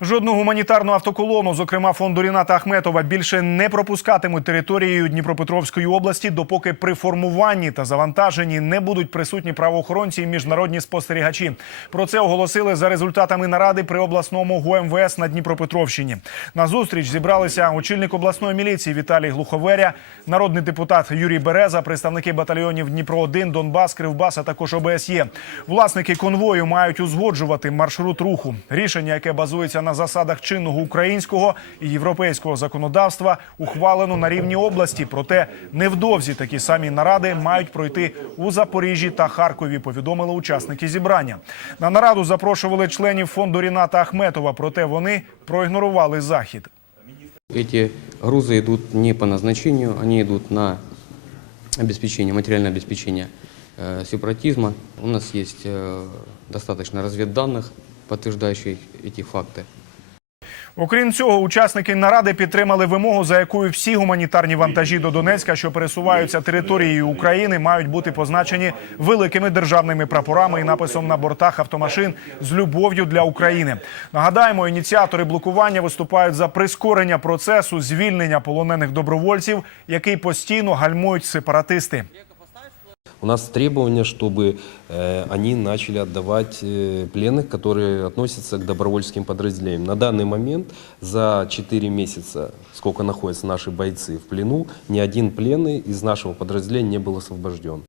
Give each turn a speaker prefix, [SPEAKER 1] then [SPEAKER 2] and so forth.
[SPEAKER 1] Жодну гуманітарну автоколону, зокрема фонду Ріната Ахметова, більше не пропускатимуть територією Дніпропетровської області, допоки при формуванні та завантаженні не будуть присутні правоохоронці і міжнародні спостерігачі. Про це оголосили за результатами наради при обласному ГУМВС на Дніпропетровщині. На зустріч зібралися очільник обласної міліції Віталій Глуховеря, народний депутат Юрій Береза, представники батальйонів Дніпро 1 Донбас, Кривбас, а також ОБСЄ. Власники конвою мають узгоджувати маршрут руху. Рішення, яке базується на засадах чинного українського і європейського законодавства, ухвалено на рівні області. Проте невдовзі такі самі наради мають пройти у Запоріжжі та Харкові. Повідомили учасники зібрання. На нараду запрошували членів фонду Ріната Ахметова, проте вони проігнорували захід.
[SPEAKER 2] Эти грузы идут не по назначению, они идут на обеспечение, материальное обеспечение э, сепаратизма. У нас есть э, достаточно разведданных, подтверждающих эти факты.
[SPEAKER 1] Окрім цього, учасники наради підтримали вимогу, за якою всі гуманітарні вантажі до Донецька, що пересуваються територією України, мають бути позначені великими державними прапорами і написом на бортах автомашин з любов'ю для України. Нагадаємо, ініціатори блокування виступають за прискорення процесу звільнення полонених добровольців, який постійно гальмують сепаратисти.
[SPEAKER 3] У нас требование, чтобы э, они начали отдавать э, пленных, которые относятся к добровольческим подразделениям. На данный момент за 4 месяца, сколько находятся наши бойцы в плену, ни один пленный из нашего подразделения не был освобожден.